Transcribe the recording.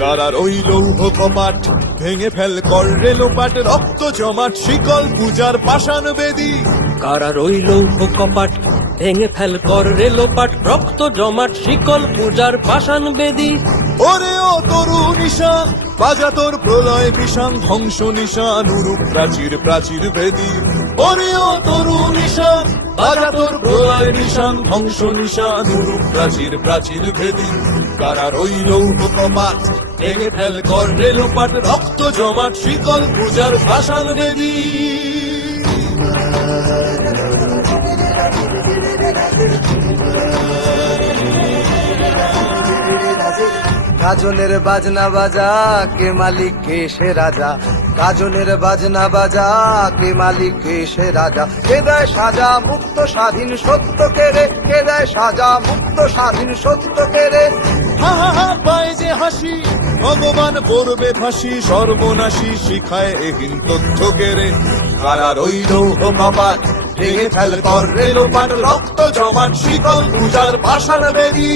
কারার ওই লৌহ কপাট ভেঙে ফেল কর রেলোপাট, রক্ত জমাট শিকল পূজার পাষাণ বেদী। কারা রইল কপাট ভেঙে ফেল কর রেলোপাট, রক্ত জমাট শিকল পূজার পাষাণ বেদী। ওরে ও তরু নিশান বাজা তোর প্রলয় বিষান, ধ্বংস নিশান উরূপ প্রাচীর প্রাচীর বেদী। ওরে ও তরু নিশান বাজা তোর প্রলয় নিশান, ধ্বংস নিশান উরূপ প্রাচীর প্রাচীর বেদী। কারার ওই লৌহ কপাট ভেঙে ফেল কর রেলোপাট, রক্ত জমাট শিকল পূজার পাষাণ বেদী। গাজনের বাজনা বাজা কে মালিক কে সে রাজা, গাজনের বাজনা বাজা কে মালিক কে সে রাজা। কে দেয় সাজা মুক্ত স্বাধীন সত্য কেড়ে, কে দেয় সাজা মুক্ত স্বাধীন সত্য কেড়ে। হা হা হা পায় যে হাসি ভগবান পড়বে ফাঁসি, সর্বনাশী শিখায় এহীন তথ্য কেড়ে। কারার ওই লৌহ কপাট ভেঙে ফেল কর রেলোপাট, রক্ত জমাট শিকল পূজার পাষাণ বেদী।